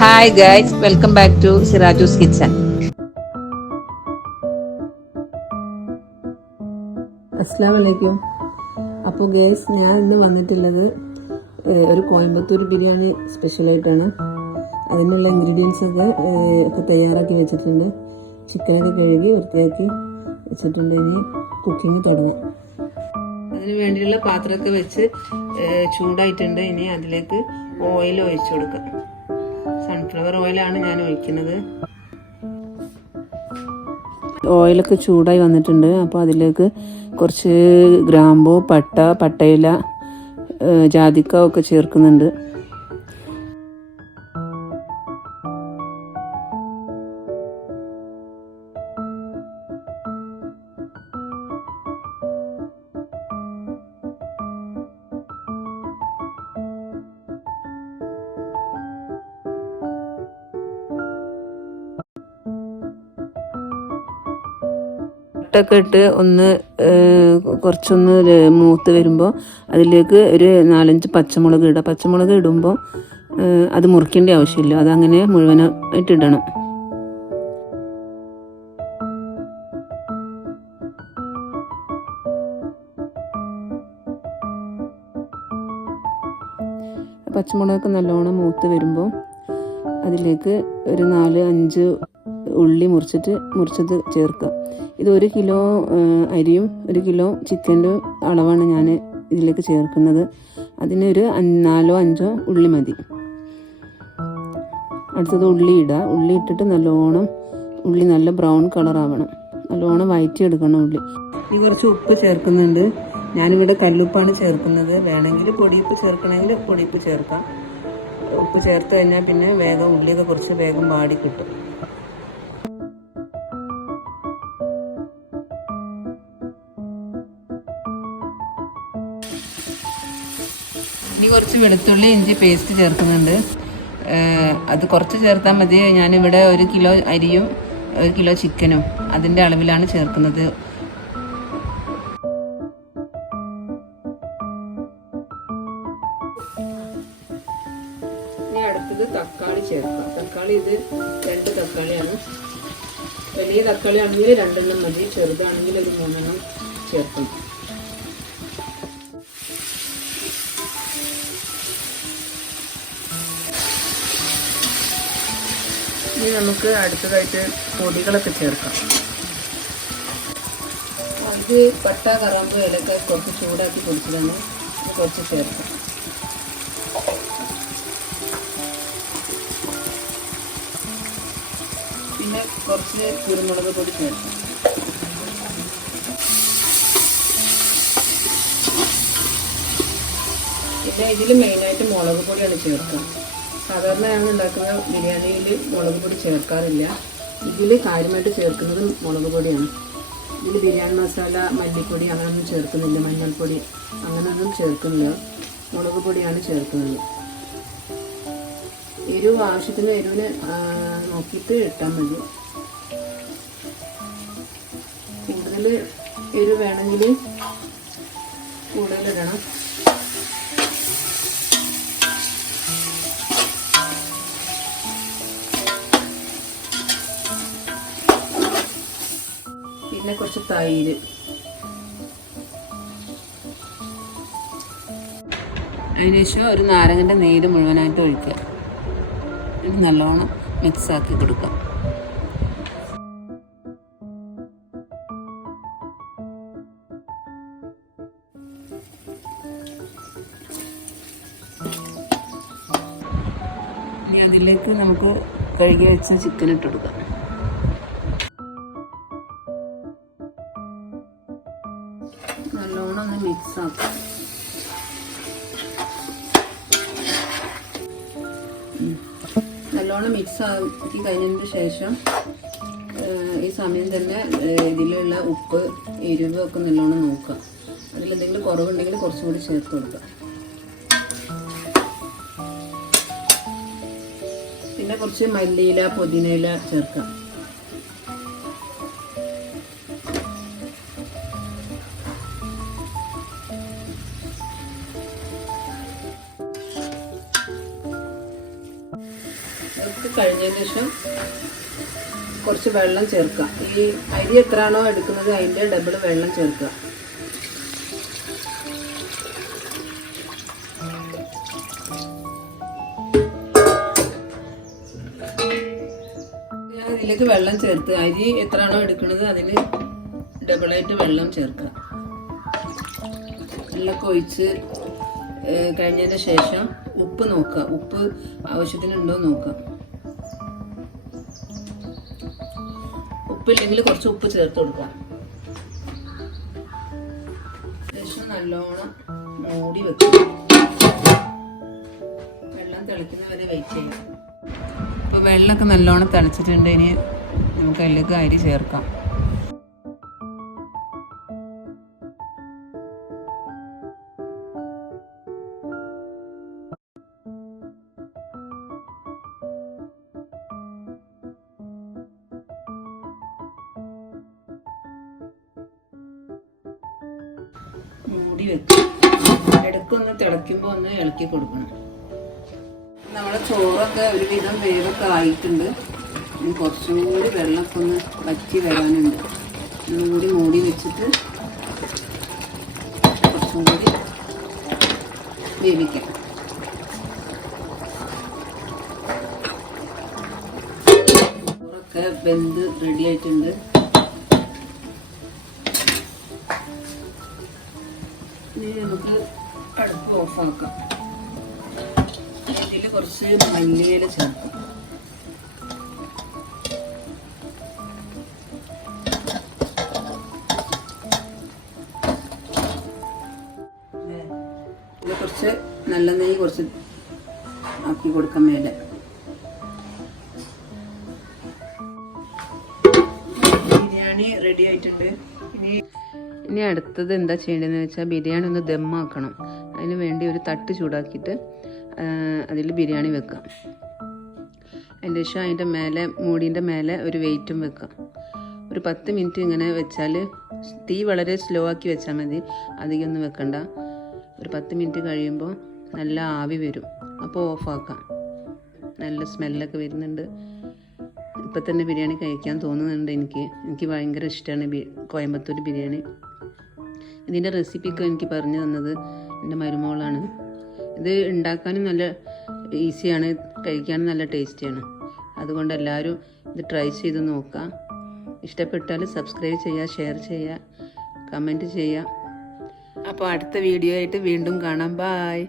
Hi guys welcome back to Siraju's kitchen അസ്സാം വലൈക്കും അപ്പോൾ ഗേസ് ഞാൻ ഇന്ന് വന്നിട്ടുള്ളത് ഒരു കോയമ്പത്തൂർ ബിരിയാണി സ്പെഷ്യലായിട്ടാണ് അതിനുള്ള ഇൻഗ്രീഡിയൻസ് ഒക്കെ ഒക്കെ തയ്യാറാക്കി വെച്ചിട്ടുണ്ട്. ചിക്കനൊക്കെ കഴുകി വൃത്തിയാക്കി വെച്ചിട്ടുണ്ട്. ഇനി കുക്കിംഗ് തുടങ്ങും. അതിന് വേണ്ടിയുള്ള പാത്രമൊക്കെ വെച്ച് ചൂടായിട്ടുണ്ട്. ഇനി അതിലേക്ക് ഓയിൽ ഒഴിച്ചു കൊടുക്കാം. സൺഫ്ലവർ ഓയിലാണ് ഞാൻ ഒഴിക്കുന്നത്. ഓയിലൊക്കെ ചൂടായി വന്നിട്ടുണ്ട്. അപ്പോൾ അതിലേക്ക് കുറച്ച് ഗ്രാമ്പു പട്ട പട്ടയില ജാതിക്ക ഒക്കെ ചേർക്കുന്നുണ്ട്. പട്ടൊക്കെ ഇട്ട് ഒന്ന് കുറച്ചൊന്ന് മൂത്ത് വരുമ്പോൾ അതിലേക്ക് ഒരു നാലഞ്ച് പച്ചമുളക് ഇടുക പച്ചമുളക് ഇടുമ്പോൾ അത് മുറിക്കേണ്ട ആവശ്യമില്ല. അതങ്ങനെ മുഴുവനായിട്ട് ഇടണം. പച്ചമുളകൊക്കെ നല്ലോണം മൂത്ത് വരുമ്പോൾ അതിലേക്ക് ഒരു നാല് അഞ്ച് ഉള്ളി മുറിച്ചിട്ട് മുറിച്ചത് ചേർക്കുക. ഇത് ഒരു കിലോ അരിയും ഒരു കിലോ ചിക്കന്റെ അളവാണ് ഞാൻ ഇതിലേക്ക് ചേർക്കുന്നത്. അതിനൊരു നാലോ അഞ്ചോ ഉള്ളി മതി. അടുത്തത് ഉള്ളി ഇടുക ഉള്ളി ഇട്ടിട്ട് നല്ലോണം ഉള്ളി നല്ല ബ്രൗൺ കളർ ആവണം നല്ലോണം വയറ്റി എടുക്കണം ഉള്ളി. ഈ കുറച്ച് ഉപ്പ് ചേർക്കുന്നുണ്ട്. ഞാനിവിടെ കല്ലുപ്പാണ് ചേർക്കുന്നത്. വേണമെങ്കിൽ പൊടിയുപ്പ് ചേർക്കണമെങ്കിൽ പൊടിയുപ്പ് ചേർക്കാം. ഉപ്പ് ചേർത്ത് കഴിഞ്ഞാൽ പിന്നെ വേഗം ഉള്ളിയൊക്കെ കുറച്ച് വേഗം വാടി കിട്ടും. കുറച്ച് വെളുത്തുള്ളി ഇഞ്ചി പേസ്റ്റ് ചേർക്കുന്നുണ്ട്. അത് കുറച്ച് ചേർത്താൽ മതി. ഞാനിവിടെ ഒരു കിലോ അരിയും ഒരു കിലോ ചിക്കനും അതിന്റെ അളവിലാണ് ചേർക്കുന്നത്. ഇനി അടുത്തത് തക്കാളി ചേർക്കാം. തക്കാളി ഇത് രണ്ട് തക്കാളിയാണ്. വലിയ തക്കാളി ആണെങ്കിൽ രണ്ടെണ്ണം മതി. ചെറുതാണെങ്കിൽ ഒരു മൂന്നെണ്ണം ചേർക്കണം. ഇനി നമുക്ക് അടുത്തതായിട്ട് പൊടികളൊക്കെ ചേർക്കാം. ഇത് പട്ട കറാമ്പ് ഇലക്ക കുറച്ച് ചൂടാക്കി പൊടിച്ചതാണ് കുറച്ച് ചേർക്കാം. പിന്നെ കുറച്ച് കുരുമുളക് പൊടി ചേർക്കാം. പിന്നെ ഇതിൽ മെയിനായിട്ട് മുളക് പൊടിയാണ് ചേർക്കുക. സാധാരണ ഞങ്ങൾ ഉണ്ടാക്കുന്ന ബിരിയാണിയിൽ മുളക് പൊടി ചേർക്കാറില്ല. ഇതിൽ കാര്യമായിട്ട് ചേർക്കുന്നത് മുളക് പൊടിയാണ്. ഇതിൽ ബിരിയാണി മസാല മല്ലിപ്പൊടി അങ്ങനെയൊന്നും ചേർക്കുന്നില്ല. മഞ്ഞൾപ്പൊടി അങ്ങനെയൊന്നും ചേർക്കുന്നില്ല. മുളക് പൊടിയാണ് ചേർക്കുന്നത്. എരിവ് ആവശ്യത്തിന് എരിവിന് നോക്കിയിട്ട് ഇട്ടാൽ മതി. കൂടുതൽ എരിവ് വേണമെങ്കിൽ കൂടുതലിടണം. പിന്നെ കുറച്ച് തൈര്. അതിനുശേഷം ഒരു നാരങ്ങന്റെ നീര് മുഴുവനായിട്ട് ഒഴിക്കുക. നല്ലോണം മിക്സ് ആക്കി കൊടുക്കാം ഇനി അതിലേക്ക് നമുക്ക് കഴുകി വെച്ച ചിക്കൻ ഇട്ട് കൊടുക്കാം. നല്ലോണം മിക്സ് ആക്കി കഴിഞ്ഞതിന് ശേഷം ഈ സമയം തന്നെ ഇതിലുള്ള ഉപ്പ് എരിവ് ഒക്കെ നല്ലോണം നോക്കുക. അതിലെന്തെങ്കിലും കുറവുണ്ടെങ്കിൽ കുറച്ചും കൂടി ചേർത്ത് കൊടുക്കുക. പിന്നെ കുറച്ച് മല്ലിയില പുതിനയില ചേർക്കാം. ഇതൊക്കെ കഴിഞ്ഞതിന് ശേഷം കുറച്ച് വെള്ളം ചേർക്കുക. ഈ അരി എത്രയാണോ എടുക്കുന്നത് അതിന്റെ ഡബിൾ വെള്ളം ചേർക്കുക. ഇതിലേക്ക് വെള്ളം ചേർത്ത് അരി എത്രയാണോ എടുക്കുന്നത് അതിൽ ഡബിളായിട്ട് വെള്ളം ചേർക്കുക. ഒഴിച്ച് ഏഹ്, കഴിഞ്ഞതിന് ശേഷം ഉപ്പ് നോക്കുക ഉപ്പ് ആവശ്യത്തിനുണ്ടോ നോക്കുക ഉപ്പില്ലെങ്കിൽ കുറച്ച് ഉപ്പ് ചേർത്ത് കൊടുക്കുക. ശേഷം നല്ലോണം മൂടി വെക്കുക. വെള്ളം തിളയ്ക്കുന്നവരെ വെയിറ്റ് ചെയ്യുക. അപ്പോൾ വെള്ളമൊക്കെ നല്ലോണം തിളച്ചിട്ടുണ്ട്. ഇനി നമുക്ക് അതിലേക്ക് അരി ചേർക്കാം. മൂടി വെക്കും ഇടയ്ക്കൊന്ന് തിളയ്ക്കുമ്പോൾ ഒന്ന് ഇളക്കി കൊടുക്കണം. നമ്മളെ ചോറൊക്കെ ഒരുവിധം വേവൊക്കെ ആയിട്ടുണ്ട്. ഇനി കുറച്ചും കൂടി വെള്ളമൊക്കെ ഒന്ന് വറ്റി വരാനുണ്ട്. ഒന്നുകൂടി മൂടി വെച്ചിട്ട് കുറച്ചും കൂടി വേവിക്കാം. ചോറൊക്കെ വെന്ത് റെഡി ആയിട്ടുണ്ട്. ഇനി നമുക്ക് അടുപ്പ് ഓഫാക്കാം ഇതിൽ കുറച്ച് മല്ലിയില ചേർക്കാം. കുറച്ച് നല്ല നെയ്യ് കുറച്ച് ആക്കി കൊടുക്കാൻ മേലെ. ബിരിയാണി റെഡി ആയിട്ടുണ്ട്. ഇനി ഇനി അടുത്തത് എന്താ ചെയ്യേണ്ടതെന്ന് വെച്ചാൽ ബിരിയാണി ഒന്ന് ദമ്മാക്കണം. അതിന് വേണ്ടി ഒരു തട്ട് ചൂടാക്കിയിട്ട് അതിൽ ബിരിയാണി വെക്കാം. അതിന്റെ ശേഷം അതിന്റെ മേലെ മൂടീന്റെ മേലെ ഒരു വെയിറ്റും വെക്കാം. ഒരു പത്ത് മിനിറ്റ് ഇങ്ങനെ വെച്ചാൽ തീ വളരെ സ്ലോ ആക്കി വെച്ചാൽ മതി. അധികം ഒന്നും വെക്കണ്ട. ഒരു പത്ത് മിനിറ്റ് കഴിയുമ്പോൾ നല്ല ആവി വരും. അപ്പോൾ ഓഫാക്കാം. നല്ല സ്മെല്ലൊക്കെ വരുന്നുണ്ട്. ഇപ്പം തന്നെ ബിരിയാണി കഴിക്കാൻ തോന്നുന്നുണ്ട് എനിക്ക്. എനിക്ക് ഭയങ്കര ഇഷ്ടമാണ് കോയമ്പത്തൂർ ബിരിയാണി. ഇതിന്റെ റെസിപ്പിയൊക്കെ എനിക്ക് പറഞ്ഞു തന്നത് എന്റെ മരുമോളാണ്. ഇത് ഉണ്ടാക്കാനും നല്ല ഈസിയാണ് കഴിക്കാനും നല്ല ടേസ്റ്റിയാണ്. അതുകൊണ്ട് എല്ലാവരും ഇത് ട്രൈ ചെയ്ത് നോക്കാം ഇഷ്ടപ്പെട്ടാൽ സബ്സ്ക്രൈബ് ചെയ്യുക ഷെയർ ചെയ്യുക കമന്റ് ചെയ്യുക. അപ്പോൾ അടുത്ത വീഡിയോ ആയിട്ട് വീണ്ടും കാണാം. ബായ്